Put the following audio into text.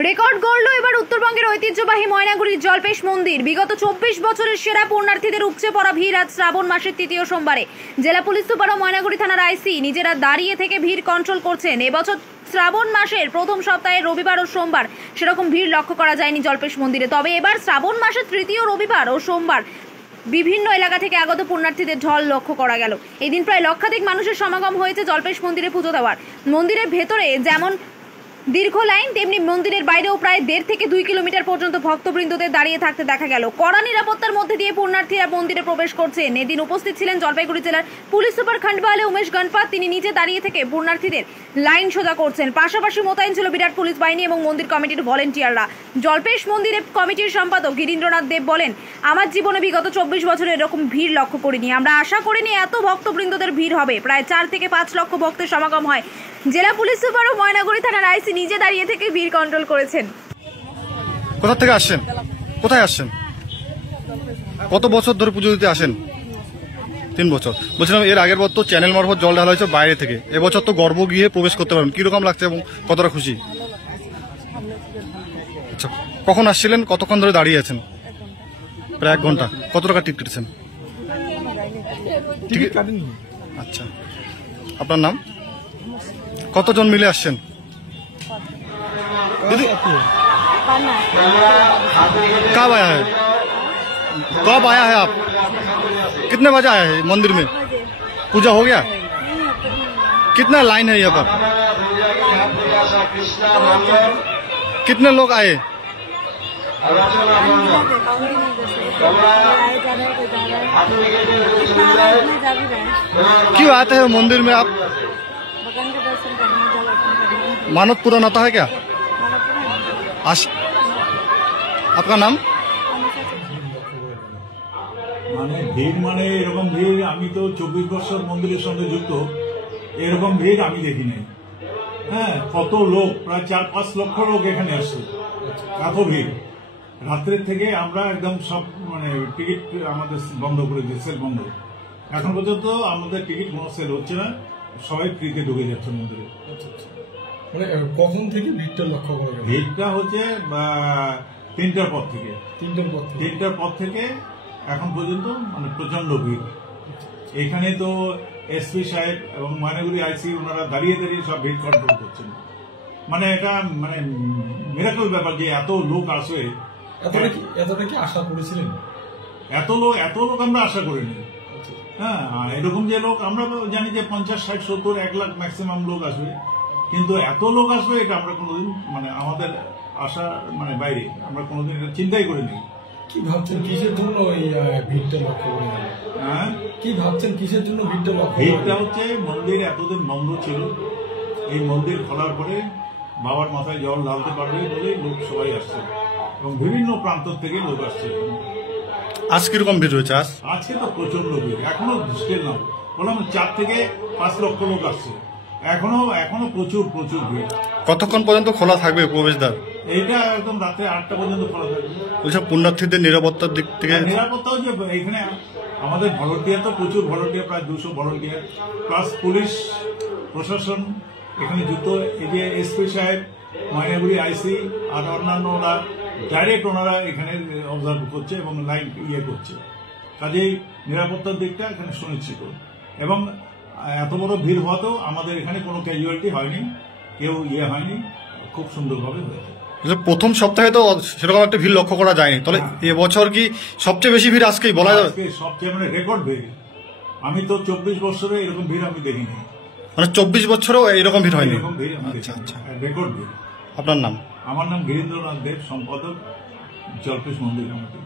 Record গড়ল এবার উত্তরবঙ্গের ঐতিহ্যবাহী ময়নাগুড়ির জল্পেশ মন্দির। বিগত 24 বছরের সেরা পুণ্যার্থীদের উপচে পড়া ভিড় আজ শ্রাবণ মাসের তৃতীয় সোমবারে। জেলা পুলিশ সুপার ও ময়নাগুড়ি থানার আইসি নিজেরা দাঁড়িয়ে থেকে ভিড় কন্ট্রোল করছেন। এবছর শ্রাবণ মাসের প্রথম সপ্তাহে রবিবার ও সোমবার সেরকম ভিড় লক্ষ্য করা যায়নি জল্পেশ মন্দিরে। তবে এবার শ্রাবণ মাসের তৃতীয় রবিবার ও সোমবার বিভিন্ন এলাকা থেকে আগত পুণ্যার্থীদের ঢল লক্ষ্য করা গেল। এই দিন প্রায় লক্ষাধিক মানুষের সমাগম হয়েছে জল্পেশ মন্দিরে পুজো দেওয়ার। মন্দিরের ভেতরে যেমন দীর্ঘ লাইন, তেমনি মন্দিরের বাইরেও প্রায় 1.5 থেকে 2 কিলোমিটার পর্যন্ত ভক্তবৃন্দদের দাঁড়িয়ে থাকতে দেখা গেল। কড়া নিরাপত্তার মধ্যে দিয়ে পুণ্যার্থীরা মন্দিরে প্রবেশ করছেন। এদিন উপস্থিত ছিলেন জলপাইগুড়ি জেলার পুলিশ সুপার খণ্ডবালে উমেশ গণপাত। তিনি নিজে দাঁড়িয়ে থেকে পুণ্যার্থীদের লাইন সোজা করছেন। পাশাপাশি মোতায়েন ছিল বিরাট পুলিশ বাহিনী এবং মন্দির কমিটির ভলেন্টিয়াররা। জল্পেশ মন্দিরের কমিটির সম্পাদক গিরীন্দ্রনাথ দেব বলেন, আমার জীবনে বিগত 24 বছরে এরকম ভিড় লক্ষ্য করিনি। আমরা আশা করিনি এত ভক্তবৃন্দদের ভিড় হবে। প্রায় 4 থেকে 5 লক্ষ ভক্তের সমাগম হয়। জেলা পুলিশ সুপার ও ময়নাগুড়ি থানার আইসি নিজে দাঁড়িয়ে থেকে ভিড় কন্ট্রোল করেছেন। কোথা থেকে আসছেন? কোথায় আসছেন? কত বছর ধরে পুজো দিতে আসেন? 3 বছর। বলছিলাম এর আগের বার তো চ্যানেল মারফত জল ঢালা হয়েছে বাইরে থেকে, এবছর তো গর্ভ গিয়ে প্রবেশ করতে পারবেন, কিরকম লাগছে এবং কতটা খুশি? আচ্ছা, কখন আসছিলেন? কতক্ষণ ধরে দাঁড়িয়ে আছেন? প্রায় 1 ঘন্টা। কত টাকা টিকিট কেটেছেন? আচ্ছা, আপনার নাম? কতজন মিলে আসছেন? दीदी कब आया है? कब आया है आप? कितने बजे आया है मंदिर में? पूजा हो गया? कितना लाइन है यहाँ पर? कितने लोग आए? क्यों आते हैं मंदिर में आप? मानव पूरा होता है क्या? आपका नाम? মানে ভিড় মানে এরকম ভিড় আমি তো 24 বছর মন্দিরের সঙ্গে যুক্ত, এরকম ভিড় আমি দেখিনি। হ্যাঁ, কত লোক, প্রায় 4-5 লক্ষ লোক এখানে আসছে। এত ভিড় রাত্রের থেকে আমরা একদম সব মানে টিকিট আমাদের বন্ধ করে দিয়েছে, সেল বন্ধ। এখন পর্যন্ত আমাদের টিকিট কোনো সেল হচ্ছে না, সবাই ফ্রিতে ঢুকে যাচ্ছে মন্দিরে। মানে কখন থেকে ভিড়টা লক্ষ্য করা গেল? ভিড়টা হচ্ছে 3টার পর থেকে। 3টার পর থেকে এখন পর্যন্ত মানে প্রচন্ড ভিড়। এখানে তো এসপি সাহেব এবং ময়নাগুড়ি আইসি ওনারা দাঁড়িয়ে দাঁড়িয়ে সব ভিড় কন্ট্রোল করছেন। মানে এটা মানে মিরাকল ব্যাপার যে এত লোক আসে। এতটা কি আশা করেছিলেন? এত লোক আমরা আশা করিনি। হ্যাঁ, এরকম যে লোক আমরা জানি যে 50, 60, 70, 1 লাখ ম্যাক্সিমাম লোক আসবে, কিন্তু এত লোক আসবে এটা আমরা কোনোদিন মানে আমাদের আশা মানে বাইরে, আমরা কোনোদিন এটা চিন্তাই করিনি। কি ভাবছেন কিসের জন্য এই ভিড়টা লক্ষ্য করে? হ্যাঁ, কি ভাবছেন কিসের জন্য ভিড়টা লক্ষ্য? ভিড়টা হচ্ছে মন্দির এতদিন বন্ধ ছিল, এই মন্দির খোলার পরে বাবার মাথায় জল ঢালতে পারবে বলে লোক সবাই আসছে এবং বিভিন্ন প্রান্ত থেকে লোক আসছে। আজ কিরকম ভিড় হয়েছে? আজকে তো প্রচন্ড ভিড়, এখনো স্টিল না বললাম 4 থেকে 5 লক্ষ লোক আসছে। এখনো প্রচুর ভিড়। কতক্ষণ পর্যন্ত খোলা থাকবে প্রবেশদ্বার? এইটা একদম রাত্রে 8টা পর্যন্ত খোলা থাকবে। ওইসব পুণ্যার্থীদের নিরাপত্তার দিক থেকে? নিরাপত্তাও যে এখানে আমাদের ভলেন্টিয়ার তো প্রচুর ভলেন্টিয়ার, প্রায় 200 ভলেন্টিয়ার প্লাস পুলিশ প্রশাসন এখানে যুক্ত। এই যে এসপি সাহেব, ময়নাগুড়ি আইসি আর অন্যান্য ওরা ডাইরেক্ট ওনারা এখানে অবজার্ভ করছে এবং লাইন করছে। কাজেই নিরাপত্তার দিকটা এখানে সুনিশ্চিত এবং এত বড় ভিড় হওয়াতেও আমাদের এখানে কোনো ক্যাজুয়ালিটি হয়নি, কেউ হয়নি, খুব সুন্দরভাবে হয়েছে। প্রথম সপ্তাহে তো সেরকম একটা ভিড় লক্ষ্য করা যায়নি, তাহলে এবছর কি সবচেয়ে বেশি ভিড় আজকেই বলা যাবে? সবচেয়ে মানে রেকর্ড ভিড়। আমি তো 24 বছরে এরকম ভিড় আমি দেখিনি। মানে 24 বছরেও এরকম ভিড় হয়নি? আচ্ছা, রেকর্ড ভিড়। আপনার নাম? আমার নাম গিরীন্দ্রনাথ দেব, সম্পাদক জল্পেশ মন্দির কমিটি।